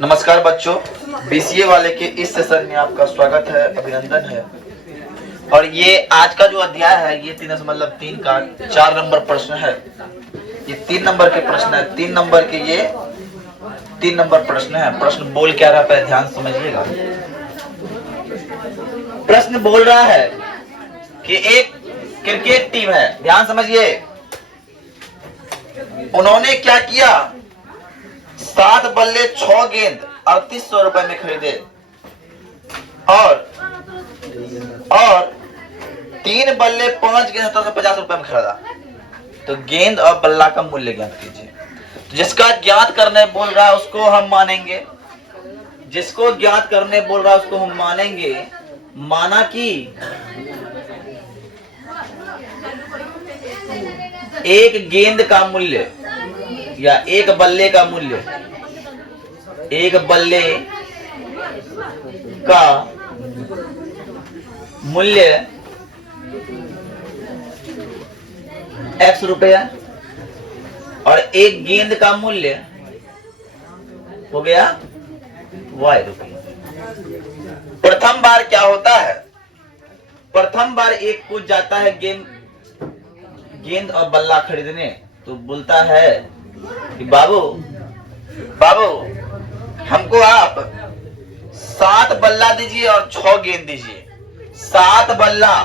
नमस्कार बच्चों, बीसीए वाले के इस सेशन में आपका स्वागत है, अभिनंदन है। और ये आज का जो अध्याय है ये 3.3 का 4 नंबर प्रश्न है। ये 3 नंबर के प्रश्न है, 3 नंबर के ये 3 नंबर प्रश्न है। प्रश्न बोल क्या रहा है, ध्यान समझिएगा। प्रश्न बोल रहा है कि एक क्रिकेट टीम है, ध्यान समझिए। उन्होंने क्या किया, 7 बल्ले 6 गेंद 3800 रुपए में खरीदे और 3 बल्ले 5 गेंद 1750 रुपए में खरीदा। तो गेंद और बल्ला का मूल्य ज्ञात कीजिए। तो जिसका ज्ञात करने बोल रहा है उसको हम मानेंगे, जिसको ज्ञात करने बोल रहा है उसको हम मानेंगे। माना कि एक गेंद का मूल्य या एक बल्ले का मूल्य, एक बल्ले का मूल्य x रुपया और एक गेंद का मूल्य हो गया y रुपया। प्रथम बार क्या होता है, प्रथम बार एक को जाता है गेंद और बल्ला खरीदने, तो बोलता है कि बाबू हमको आप 7 बल्ला दीजिए और 6 गेंद दीजिए। 7 बल्ला,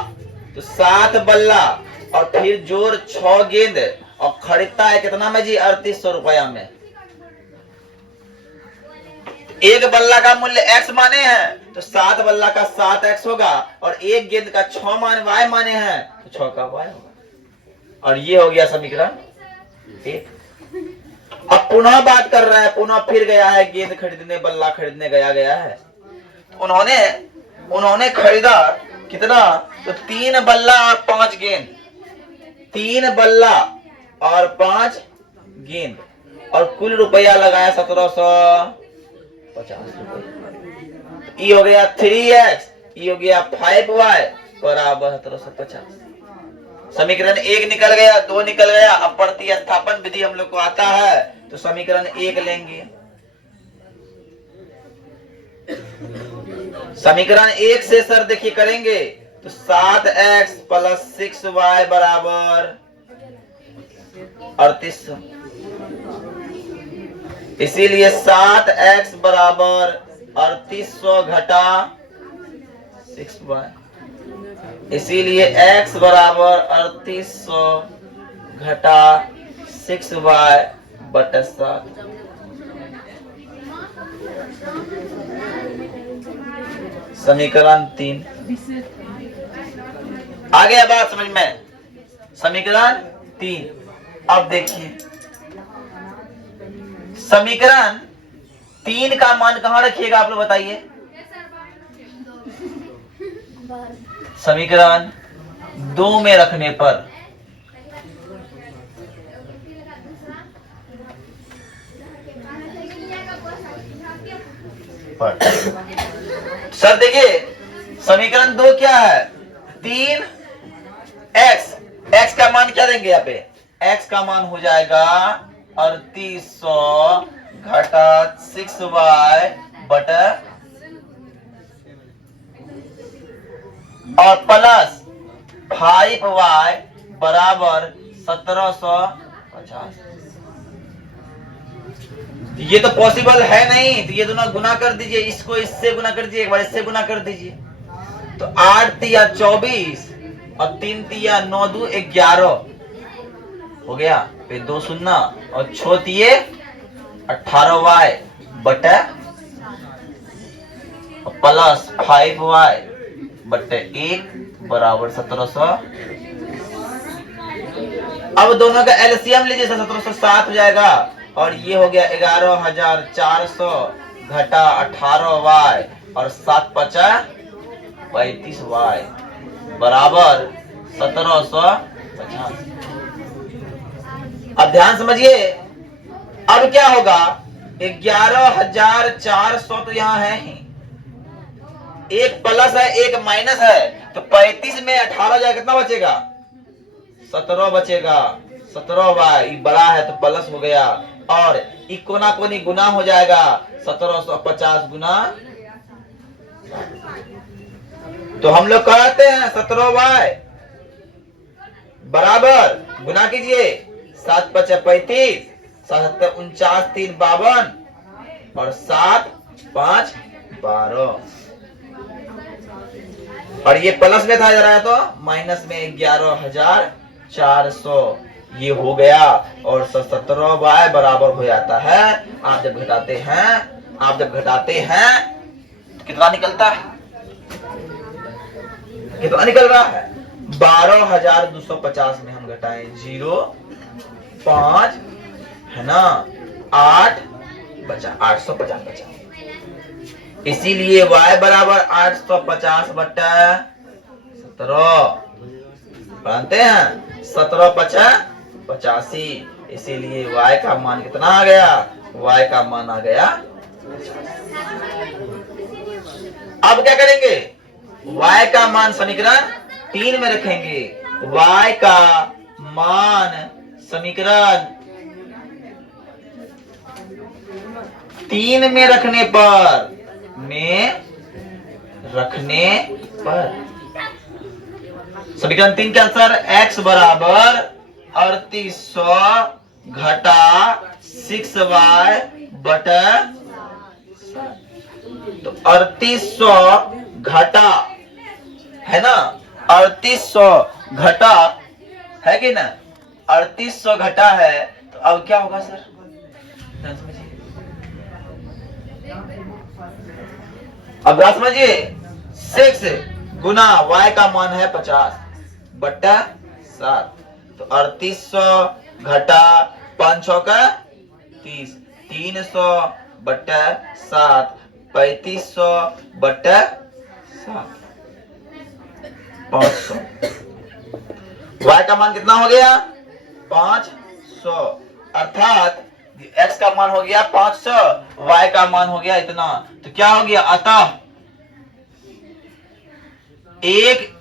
तो 7 बल्ला और फिर जोड़ 6 गेंद और खरीदता है कितना में जी, 3800 रुपया में। एक बल्ला का मूल्य x माने हैं तो 7 बल्ला का 7x होगा और एक गेंद का 6 मान y माने हैं तो 6 का y होगा। और ये हो गया समीकरण 1। अब पुनः बात कर रहा है, पुनः फिर गया है गेंद खरीदने, बल्ला खरीदने गया है। उन्होंने खरीदा कितना, तो 3 बल्ला और 5 गेंद, 3 बल्ला और 5 गेंद और कुल रुपया लगाया 1750 रुपया। ये हो गया 3x, ये हो गया 5y बराबर 1750। समीकरण 1 निकल गया, 2 निकल गया। अब प्रतिस्थापन विधि हम लोग को आता है तो समीकरण 1 लेंगे। समीकरण 1 से सर देखिए करेंगे तो 7x प्लस 6y बराबर 3800। इसीलिए 7x बराबर 3800 घटा 6y, इसीलिए x बराबर 3800 घटा 6y बटा 7। समीकरण 3 आ गया बात समझ में। समीकरण 3। अब देखिए समीकरण 3 का मान कहां रखिएगा आप लोग बताइए। समीकरण 2 में रखने पर सर देखिए समीकरण 2 क्या है, 3x, x का मान क्या देंगे यहाँ पे, x का मान हो जाएगा 3800 घटा 6y बटा और प्लस 5y बराबर 1750। ये तो पॉसिबल है नहीं, तो ये दोनों गुना कर दीजिए, इसको इससे गुना कर दीजिए, एक बार इससे गुना कर दीजिए। तो 8 तिया 24 और 3 तिया 9 2 11 हो गया, फिर 2 शून्य और 6 तिये 18y बटे प्लस 5y बटे 1 बराबर 1700। अब दोनों का एलसीएम लीजिए, 1707 हो जाएगा और ये हो गया 11400 घटा 18y और 7 पचा 35y बराबर 1750। अब ध्यान समझिए, अब क्या होगा, 11400 तो यहाँ है ही, एक प्लस है एक माइनस है, तो 35 में 18 जाए कितना बचेगा, 17 बचेगा। 17y बड़ा है तो प्लस हो गया और कोना कोनी गुना हो जाएगा 1750 गुना, तो हम लोग कहते हैं 17y बराबर, गुना कीजिए 7 × 5 = 35, 7 × 49 3 52 और 7 × 5 = 12, और ये प्लस में था जा रहा है तो माइनस में 11,400 ये हो गया। और 17y बराबर हो जाता है, आप जब घटाते हैं कितना निकलता है, कितना निकल रहा है 12,250 में हम घटाएं 0.5 है ना, 8 बचा 850 बचा, इसीलिए y बराबर 850 बटा 17 जानते हैं 17 × 5 = 85, इसीलिए y का मान कितना आ गया, y का मान आ गया 50। अब क्या करेंगे, y का मान समीकरण 3 में रखेंगे, y का मान समीकरण 3 में रखने पर समीकरण 3 के आंसर x बराबर 3800 घटा 6y बटा, तो 3800 घटा है ना, 3800 घटा है कि ना, 3800 घटा है, तो अब क्या होगा सर, अब समझिए 6 गुना y का मान है 50 बट्टा 7, तो 3800 घटा 5 का 30, 300 बट्टा 7, 3500 बट्टा 7, 500। y का मान कितना हो गया 500, अर्थात x का मान हो गया 500, y का मान हो गया इतना, तो क्या हो गया, अतः एक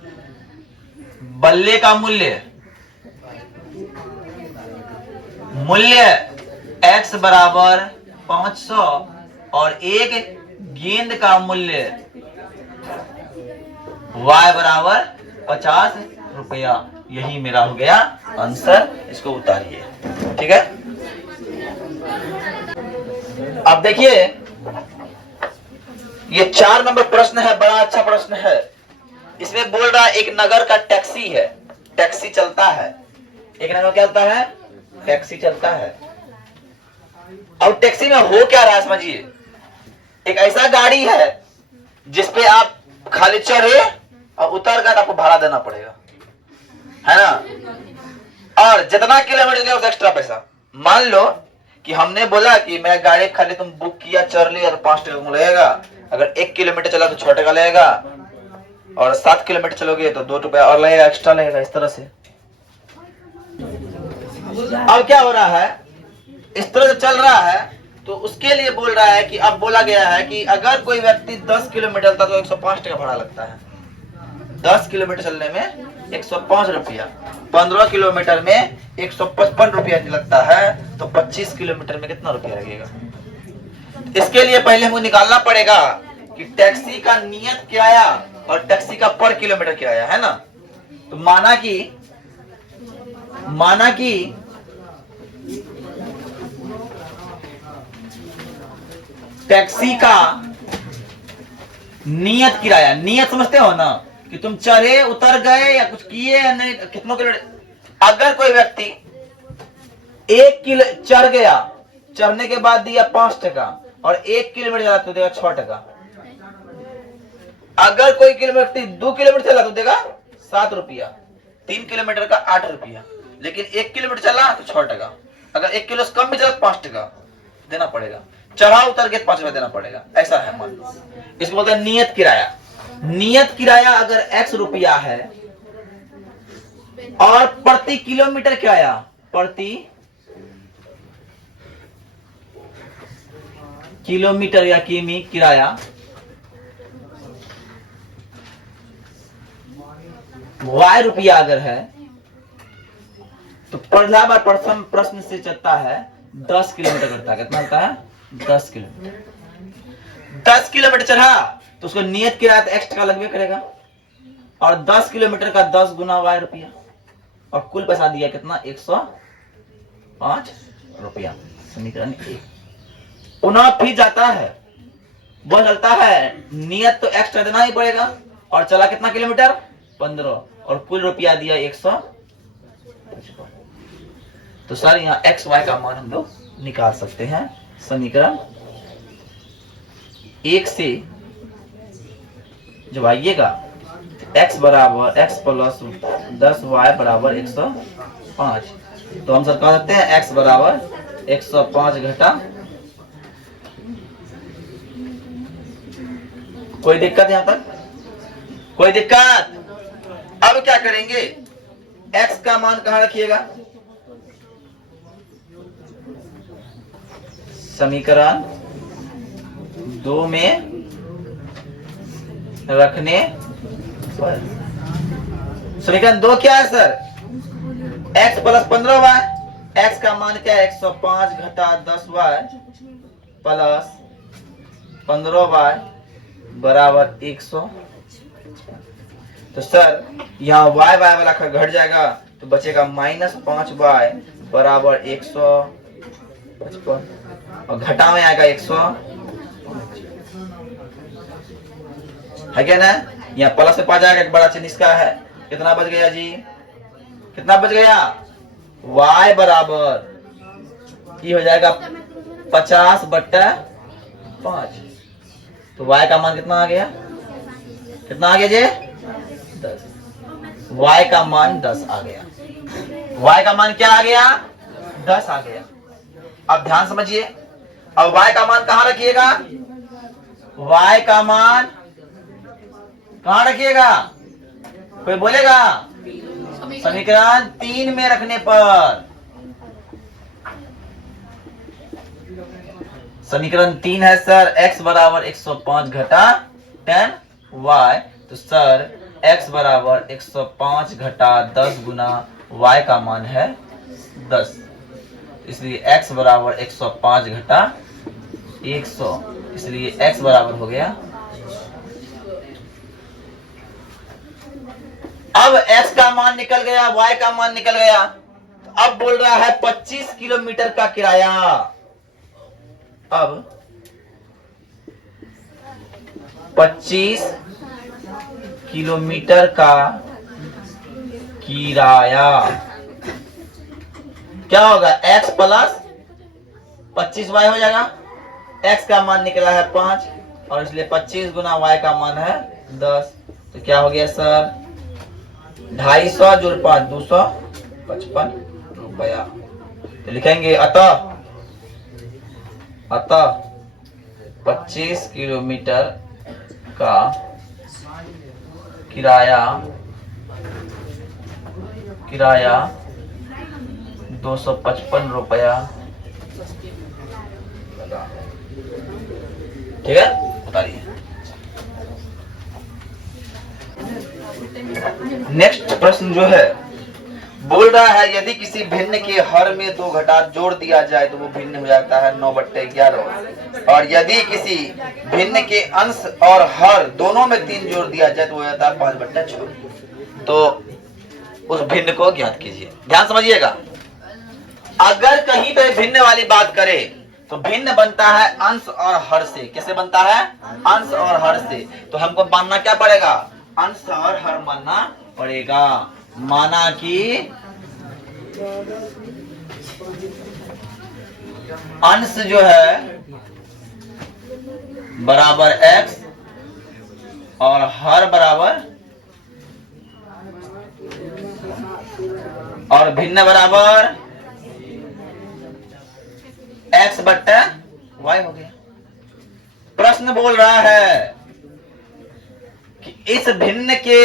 बल्ले का मूल्य x बराबर 500 और एक गेंद का मूल्य y बराबर 50 रुपया, यही मेरा हो गया आंसर, इसको उतारिए। ठीक है, अब देखिए ये 4 नंबर प्रश्न है, बड़ा अच्छा प्रश्न है। इसमें बोल रहा है एक नगर का टैक्सी है, टैक्सी चलता है, एक नगर क्या चलता है, टैक्सी चलता है। अब टैक्सी में हो क्या रहा है समझिए, एक ऐसा गाड़ी है जिसपे आप खाली चढ़े और उतर गए तो आपको भाड़ा देना पड़ेगा, है ना, और जितना किलोमीटर उसका एक्स्ट्रा पैसा। मान लो कि हमने बोला कि मैं गाड़ी खाली तुम बुक किया, चढ़ ली और 5 टका लगेगा, अगर 1 किलोमीटर चला तो 6 टका लगेगा, और 7 किलोमीटर चलोगे तो 2 रुपया और लगेगा, एक्स्ट्रा लगेगा, इस तरह से। अब क्या हो रहा है, इस तरह से चल रहा है, तो उसके लिए बोल रहा है कि अब बोला गया है कि अगर कोई व्यक्ति 10 किलोमीटर चलता तो 105 टका भाड़ा लगता है, 10 किलोमीटर चलने में 105 रुपया, 15 किलोमीटर में 155 रुपया लगता है, तो 25 किलोमीटर में कितना रुपया लगेगा। इसके लिए पहले हमें निकालना पड़ेगा कि टैक्सी का नियत किराया और टैक्सी का पर किलोमीटर किराया, है ना। तो माना कि टैक्सी का नियत किराया, नियत समझते हो ना, कि तुम चढ़े उतर गए या कुछ किए या नहीं, कितनों किलोमीटर। अगर कोई व्यक्ति 1 किलो चढ़ गया, चढ़ने के बाद दिया 5 टका, और 1 किलोमीटर चला तो देगा 6 टका। अगर कोई व्यक्ति 2 किलोमीटर चला तो देगा 7 रुपया, 3 किलोमीटर का 8 रुपया, लेकिन 1 किलोमीटर चला तो 6 टका। अगर 1 किलो से कम भी चला तो 5 टका देना पड़ेगा, चढ़ा उतर के 5 रुपया देना पड़ेगा, ऐसा है मान। इसको बोलते हैं नियत किराया। नियत किराया अगर x रुपया है और प्रति किलोमीटर किराया, प्रति किलोमीटर या किमी किराया y रुपया अगर है, तो पहला बार प्रश्न से चलता है 10 किलोमीटर करता है। कितना होता है? 10 किलोमीटर। 10 किलोमीटर चढ़ा तो उसको नियत किराया तो एक्स्ट्रा लगभग करेगा, और 10 किलोमीटर का 10 गुना y रुपया, और कुल पैसा दिया कितना? 105 रुपया। समीकरण 1। पुनः फिर जाता है, वह चलता है, नियत तो एक्स्ट्रा देना ही पड़ेगा, और चला कितना किलोमीटर? 15, और कुल रुपया दिया 155। तो सर यहाँ एक्स वाई का मान हम लोग निकाल सकते हैं। समीकरण 1 से जब आइएगा x बराबर x प्लस 10y बराबर 105, तो हम सर कह सकते हैं x बराबर 105 घटा। कोई दिक्कत यहां तक? कोई दिक्कत? अब क्या करेंगे? x का मान कहां रखिएगा? समीकरण 2 में रखने पर। समीकरण 2 क्या है sir? x plus 15y। x का मान क्या है? 105 घटा 10y प्लस 15y बराबर 100। तो सर यहाँ y वाला घट जाएगा तो बचेगा -5y बराबर 155, और घटा में आएगा 100, है क्या ना? यहाँ प्लस से 5 जाएगा, एक बड़ा चिन्ह इसका है। कितना बच गया जी? कितना बच गया? y बराबर ये हो जाएगा 50/5। तो y का मान कितना आ गया? कितना आ गया जी? 10। y का मान 10 आ गया। y का मान क्या आ गया? 10 आ गया। अब ध्यान समझिए, अब y का मान कहां रखिएगा? y का मान कहां रखिएगा? कोई बोलेगा? समीकरण 3 में रखने पर। समीकरण 3 है सर x बराबर 105 घटा 10y। तो सर x बराबर 105 घटा 10 गुना y का मान है 10, इसलिए x बराबर 105 घटा 100, इसलिए x बराबर हो गया। अब x का मान निकल गया, y का मान निकल गया। अब बोल रहा है 25 किलोमीटर का किराया। अब 25 किलोमीटर का किराया क्या होगा? x प्लस 25y हो जाएगा। x का मान निकला है 5, और इसलिए 25 गुना y का मान है 10। तो क्या हो गया सर? 250 जोड़ 5 255 रुपया। तो लिखेंगे अतः 25 किलोमीटर का किराया 255 रुपया। ठीक है, बताइए। नेक्स्ट प्रश्न जो है बोल रहा है यदि किसी भिन्न के हर में 2 घटा जोड़ दिया जाए तो वो भिन्न हो जाता है 9/11, और यदि किसी भिन्न के अंश और हर दोनों में 3 जोड़ दिया जाए तो वो जाता है 5/6। तो उस भिन्न को ज्ञात कीजिए। ध्यान समझिएगा, अगर कहीं पे भिन्न वाली बात करें तो भिन्न बनता है अंश और हर से। कैसे बनता है? अंश और हर से। तो हमको मानना क्या पड़ेगा? अंश और हर मानना पड़ेगा। माना कि अंश जो है बराबर x और हर बराबर, और भिन्न बराबर x/y हो गया। प्रश्न बोल रहा है कि इस भिन्न के,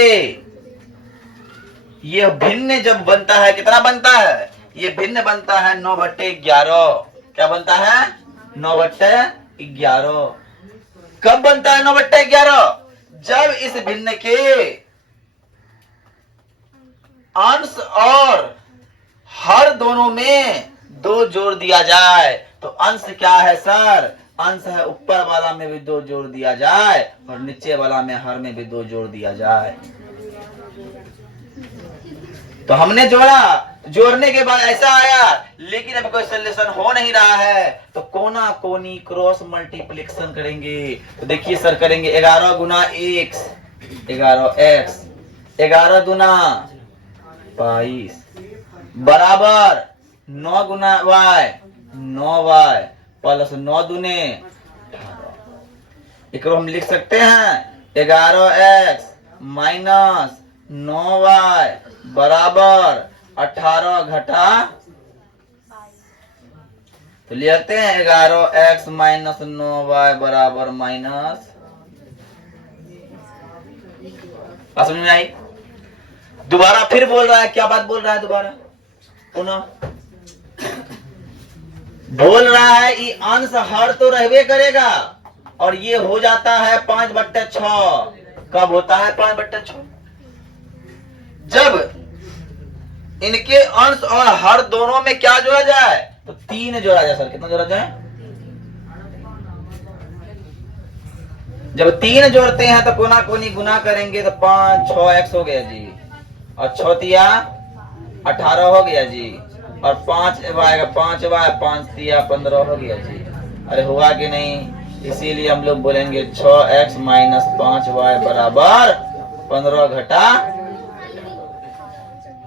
यह भिन्न जब बनता है कितना बनता है? ये भिन्न बनता है 9/11। क्या बनता है? 9/11। कब बनता है 9/11? जब इस भिन्न के अंश और हर दोनों में 2 जोड़ दिया जाए तो अंश क्या है सर? अंश है ऊपर वाला में भी 2 जोड़ दिया जाए और नीचे वाला में हर में भी 2 जोड़ दिया जाए। तो हमने जोड़ा, जोड़ने के बाद ऐसा आया, लेकिन अब कोई सोल्यूशन हो नहीं रहा है, तो कोना कोनी क्रॉस मल्टीप्लिकेशन करेंगे। तो देखिए सर, करेंगे 11 गुना x, 11x, 11 दुना 22 बराबर 9 गुना y, 9y प्लस 9 दुने 18। इसको हम लिख सकते हैं 11x माइनस 9y बराबर 18 घटा, तो लिखते हैं 11x माइनस 9y बराबर माइनस। समझ में आई? दोबारा फिर बोल रहा है, क्या बात बोल रहा है? दोबारा पुनः बोल रहा है ये अंश हर तो रहबे करेगा और ये हो जाता है 5/6। कब होता है 5/6? जब इनके अंश और हर दोनों में क्या जोड़ा जाए? तो 3 जोड़ा जाए। सर कितना जोड़ा जाए? जब 3 जोड़ते हैं तो कोना कोनी गुना करेंगे तो 5 6x हो गया जी, और 6 तिया 18 हो गया जी, और 5 आएगा 5y, 5 तिया 15 हो गया जी। अरे हुआ कि नहीं? इसीलिए हम लोग बोलेंगे 6x माइनस 5y बराबर 15 घटा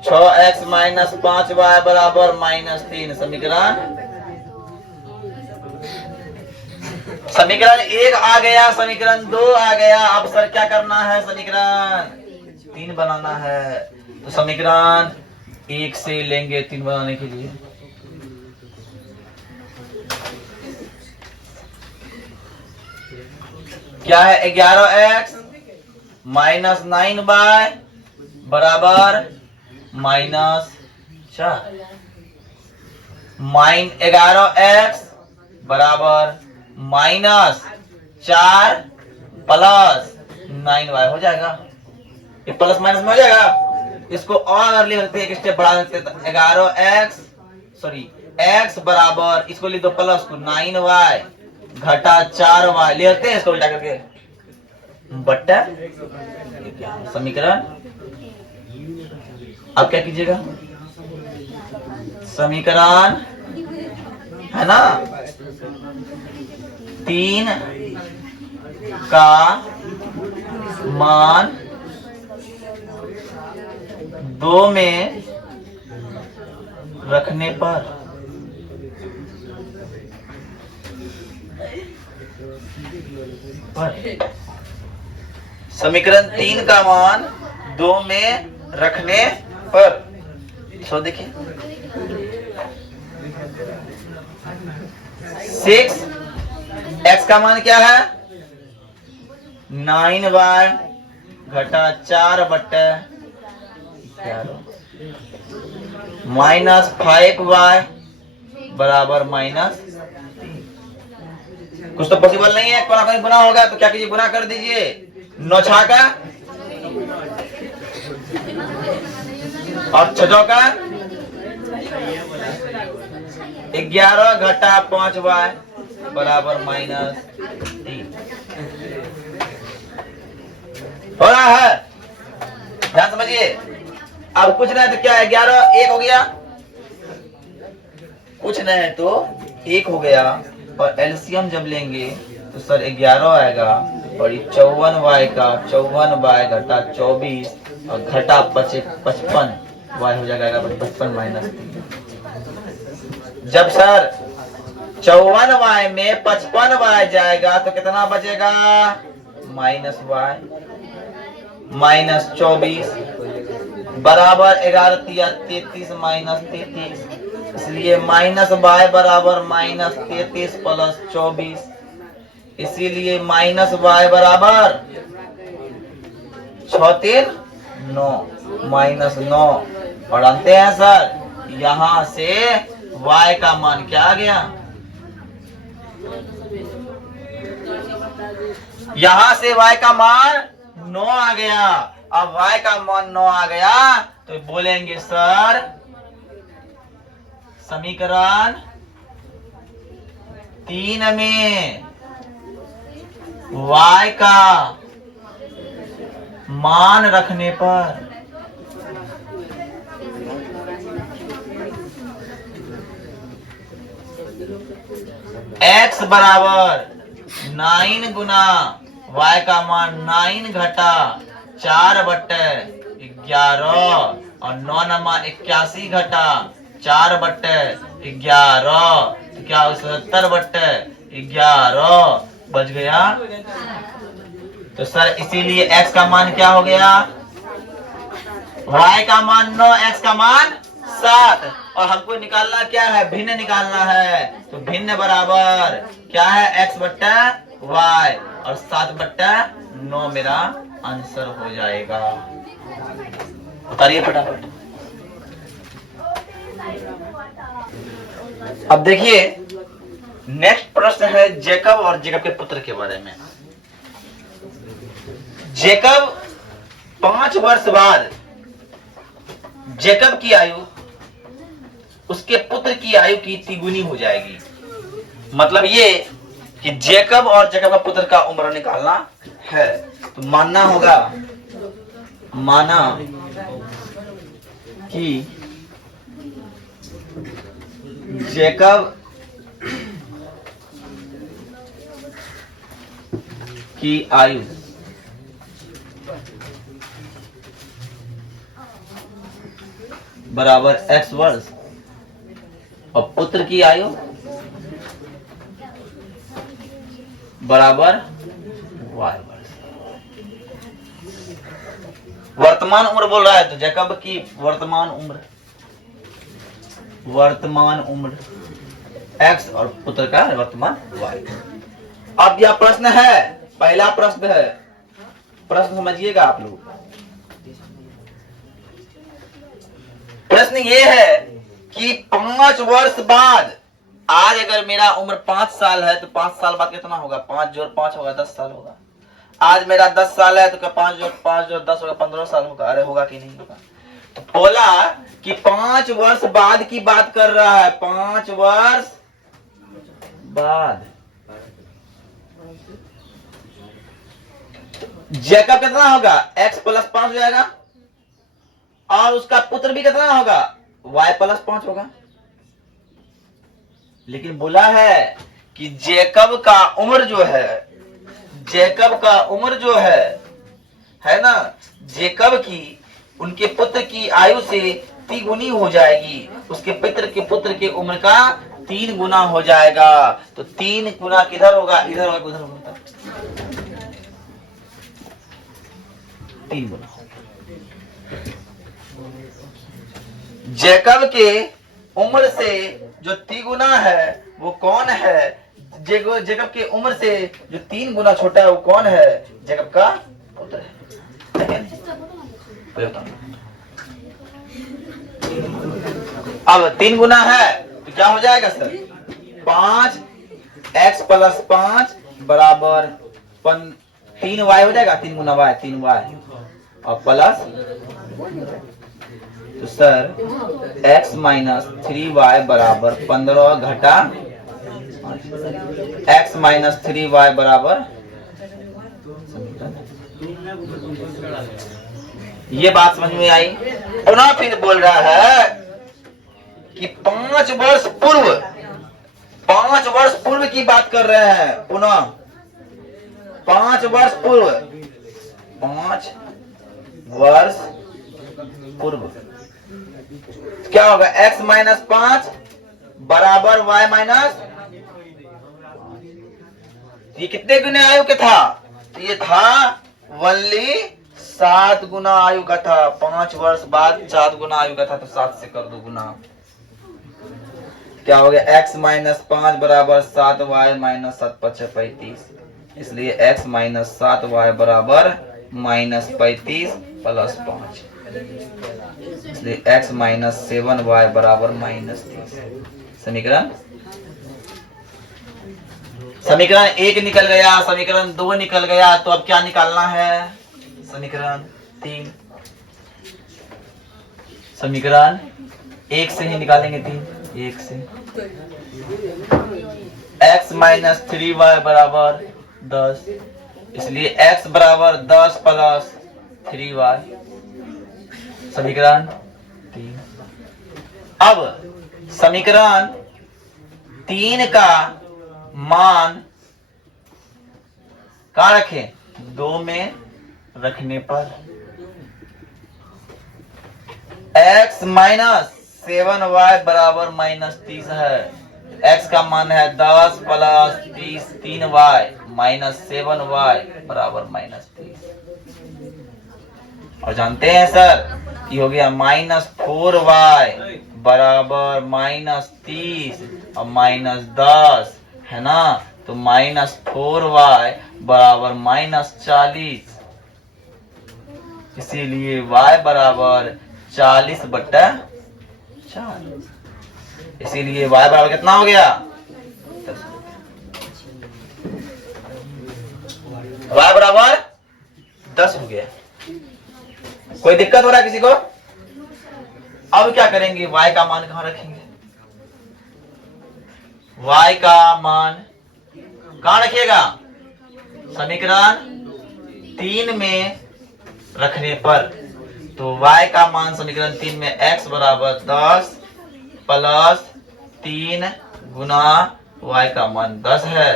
6x माइनस 5y बराबर -3। समीकरण 1 आ गया, समीकरण 2 आ गया। अब सर क्या करना है? समीकरण 3 बनाना है। तो समीकरण 1 से लेंगे 3 बनाने के लिए। क्या है? 11x माइनस 9y बराबर -4। 11x बराबर -4 प्लस 9y हो जाएगा। ये प्लस माइनस में हो जाएगा। इसको और ले सकते हैं, एक स्टेप बढ़ा सकते हैं। 11x x बराबर, इसको लिख दो प्लस को 9y घटा 4y, ले सकते हैं इसको उल्टा करके बट्टा समीकरण। अब क्या कीजिएगा? समीकरण है ना 3 का मान 2 में रखने पर समीकरण 3 का मान 2 में रखने पर, सो देखिए 6x का मान क्या है? 9y घटा 4/11 माइनस 5y बराबर -3। कुछ तो पॉसिबल नहीं है, कोना कोनी गुना होगा तो क्या कीजिए? गुना कर दीजिए। 9 छा का और 6 का 11 घटा 5y बराबर -3 हो रहा है। ध्यान समझिए। अब कुछ नहीं तो क्या है? 11 1 हो गया, कुछ नहीं तो 1 हो गया, और एलसीएम जब लेंगे तो सर 11 आएगा, और 54y का 54y घटा 24 और घटा 55 y हो जाएगा 55 -3। जब सर 54y में 55y जाएगा तो कितना बचेगा? -y -24 बराबर 11 तिया 33 -33, इसलिए -y बराबर -33 प्लस 24, इसीलिए -y बराबर 6 3 9 -9। और अंते हैं सर, यहां से y का मान क्या आ गया? यहां से y का मान 9 आ गया। अब y का मान 9 आ गया तो बोलेंगे सर समीकरण 3 में y का मान रखने पर x बराबर 9 गुना y का मान 9 घटा 4/11 और 9 नमा 81 घटा 4/11 तो क्या 77/11 बच गया। तो सर इसीलिए x का मान क्या हो गया, y का मान 9, x का मान 7 और हमको निकालना क्या है, भिन्न निकालना है। तो भिन्न बराबर क्या है, x बट्टा y और 7/9 मेरा आंसर हो जाएगा। उतारिए फटाफट। अब देखिए नेक्स्ट प्रश्न है जेकब और जेकब के पुत्र के बारे में। जेकब 5 वर्ष बाद जेकब की आयु उसके पुत्र की आयु की तिगुनी हो जाएगी। मतलब ये कि जेकब और जेकब का पुत्र का उम्र निकालना है। तो मानना होगा, माना कि जेकब की आयु बराबर x वर्ष और पुत्र की आयु बराबर y वर्ष। वर्तमान उम्र बोल रहा है तो जेकब की वर्तमान उम्र x और पुत्र का वर्तमान y। अब यह प्रश्न है, पहला प्रश्न है, प्रश्न समझिएगा आप लोग। प्रश्न ये है कि 5 वर्ष बाद, आज अगर मेरा उम्र 5 साल है तो 5 साल बाद कितना होगा, 5 जोड़ 5 होगा 10 साल होगा। आज मेरा 10 साल है तो 5 जोड़ 5 जोड़ 10 होगा 15 साल होगा। अरे होगा कि नहीं होगा। तो बोला कि 5 वर्ष बाद की बात कर रहा है, 5 वर्ष बाद जेकब कितना होगा, x + 5 हो जाएगा और उसका पुत्र भी कितना होगा, y + 5 होगा। लेकिन बोला है कि जेकब का उम्र जो है, जेकब का उम्र जो है ना, जेकब की उनके पुत्र की आयु से 3 गुनी हो जाएगी। उसके पुत्र के उम्र का 3 गुना हो जाएगा। तो 3 गुना किधर होगा, इधर होगा, उधर होगा, 3 गुना। जेकब के उम्र से जो 3 गुना है वो कौन है, जेकब के उम्र से जो 3 गुना छोटा है वो कौन है, जेकब का पुत्र है। अब 3 गुना है तो क्या हो जाएगा सर, 5x + 5 बराबर 3y हो जाएगा। 3 गुना y 3y और प्लस, तो सर x - 3y बराबर 15 घटा x - 3y बराबर, ये बात समझ में आई। पुनः फिर बोल रहा है कि 5 वर्ष पूर्व की बात कर रहे हैं। पुनः 5 वर्ष पूर्व, 5 वर्ष पूर्व क्या होगा, x - 5 बराबर y माइनस, ये कितने गुना आयु का था, ये था वनली 7 गुना आयु का था। 5 वर्ष बाद 7 गुना आयु का था तो 7 से कर दो गुना, क्या हो गया, x - 5 बराबर 7y - 7 × 5 = 35। इसलिए x - 7y बराबर -35 + 5, इसलिए x - 7y बराबर -30। समीकरण 1 निकल गया, समीकरण 2 निकल गया। तो अब क्या निकालना है, समीकरण 3। समीकरण 1 से ही निकालेंगे 3। 1 से x माइनस 3y बराबर 10, इसलिए x बराबर 10 प्लस 3y, समीकरण 3। अब समीकरण 3 का मान कहाँ रखें? 2 में रखने पर x माइनस 7y बराबर माइनस 30 है। x का मान है 10 प्लस 30, 3y माइनस 7y बराबर माइनस 30। और जानते हैं सर कि हो गया माइनस 4y बराबर माइनस 30 और माइनस 10 है ना, तो माइनस 4y बराबर माइनस 40, इसीलिए y बराबर 40/4, इसीलिए y बराबर कितना हो गया? y बराबर 10 हो गया। कोई दिक्कत हो रहा है किसी को? अब क्या करेंगे? y का मान कहां रखेंगे? y का मान कहां रखिएगा? समीकरण 3 में रखने पर, तो y का मान समीकरण 3 में x बराबर 10 प्लस 3 गुना y का मान 10 है,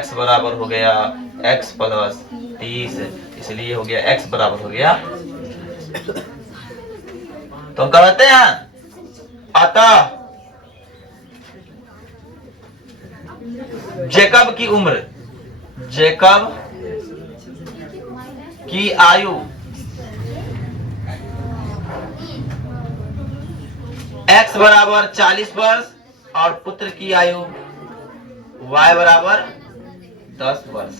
x बराबर हो गया x प्लस 30, इसलिए हो गया x बराबर हो गया। तो हम कहते हैं अतः जेकब की आयु x बराबर 40 वर्ष और पुत्र की आयु y बराबर 10 वर्ष।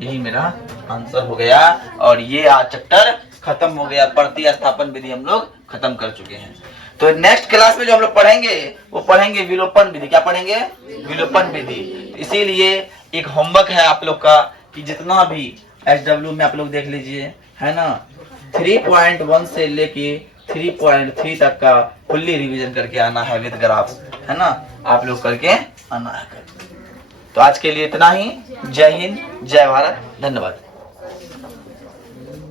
यही मेरा आंसर हो गया। और ये आज चैप्टर खत्म हो गया। प्रतिस्थापन विधि हम लोग खत्म कर चुके हैं। तो नेक्स्ट क्लास में जो हम लोग पढ़ेंगे वो पढ़ेंगे विलोपन विधि। क्या पढ़ेंगे? विलोपन विधि। इसीलिए एक होमवर्क है आप लोग का कि जितना भी SW में आप लोग देख लीजिए, है ना, 3.1 से लेके 3.3 तक का फुल्ली रिवीजन करके आना है विद ग्राफ्स, है ना, आप लोग करके आना है। तो आज के लिए इतना ही। जय हिंद, जय भारत, धन्यवाद।